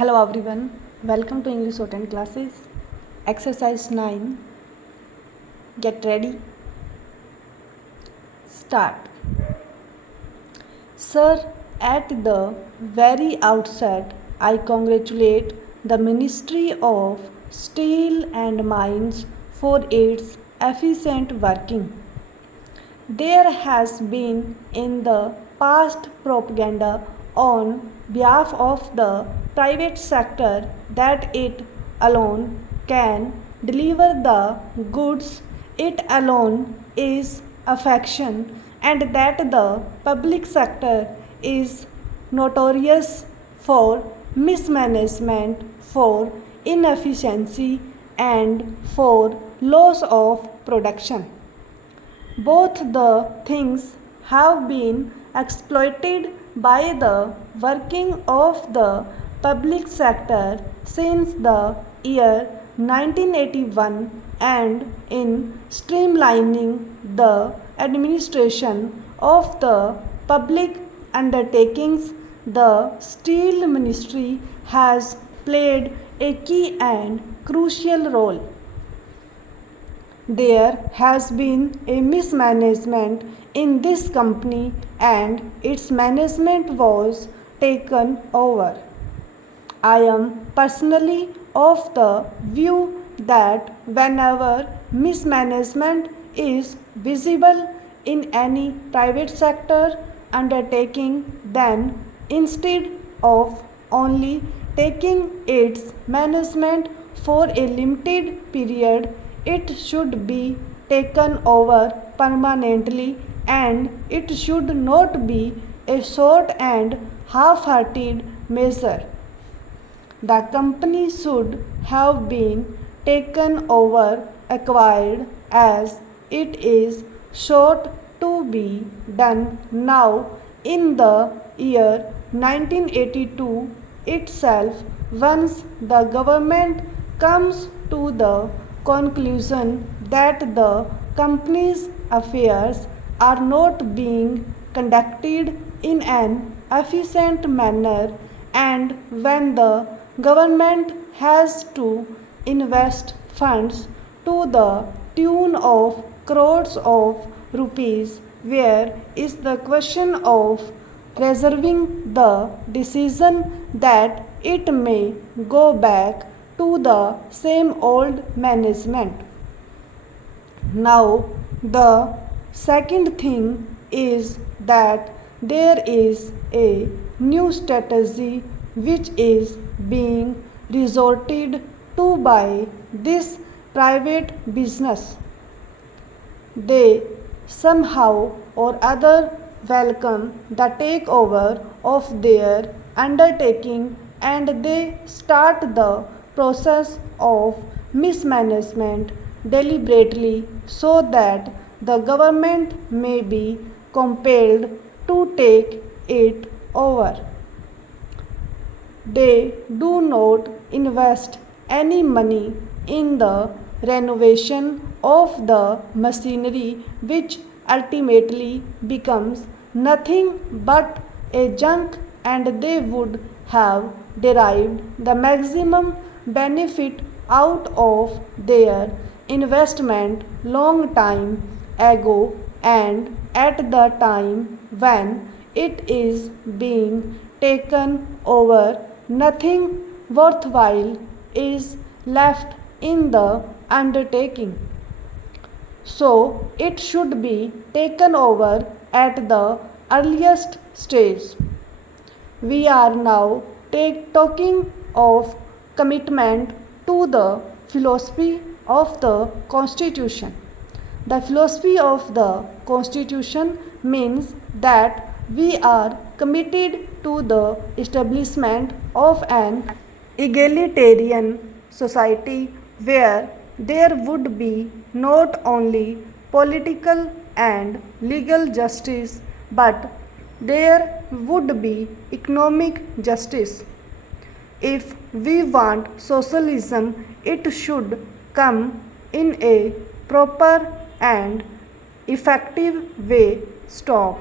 Hello everyone, welcome to English Shorthand classes. Exercise 9. Get ready. Start. Sir, at the very outset, I congratulate the Ministry of Steel and Mines for its efficient working. There has been in the past propaganda on behalf of the private sector that it alone can deliver the goods, it alone is affection, and that the public sector is notorious for mismanagement, for inefficiency, and for loss of production. Both the things have been exploited by the working of the public sector since the year 1981, and in streamlining the administration of the public undertakings, the Steel Ministry has played a key and crucial role. There has been a mismanagement in this company and its management was taken over. I am personally of the view that whenever mismanagement is visible in any private sector undertaking, then instead of only taking its management for a limited period, it should be taken over permanently, and it should not be a short and half-hearted measure. The company should have been taken over, acquired, as it is sought to be done now in the year 1982 itself, once the government comes to the conclusion that the company's affairs are not being conducted in an efficient manner, and when the government has to invest funds to the tune of crores of rupees, where is the question of reserving the decision that it may go back to the same old management. Now, the second thing is that there is a new strategy which is being resorted to by this private business. They somehow or other welcome the takeover of their undertaking, and they start the process of mismanagement deliberately so that the government may be compelled to take it over. They do not invest any money in the renovation of the machinery, which ultimately becomes nothing but a junk, and they would have derived the maximum benefit out of their investment long time ago, and at the time when it is being taken over, nothing worthwhile is left in the undertaking. So it should be taken over at the earliest stage. We are now talking of commitment to the philosophy of the Constitution. The philosophy of the Constitution means that we are committed to the establishment of an egalitarian society where there would be not only political and legal justice, but there would be economic justice. If we want socialism, it should come in a proper and effective way. Stop.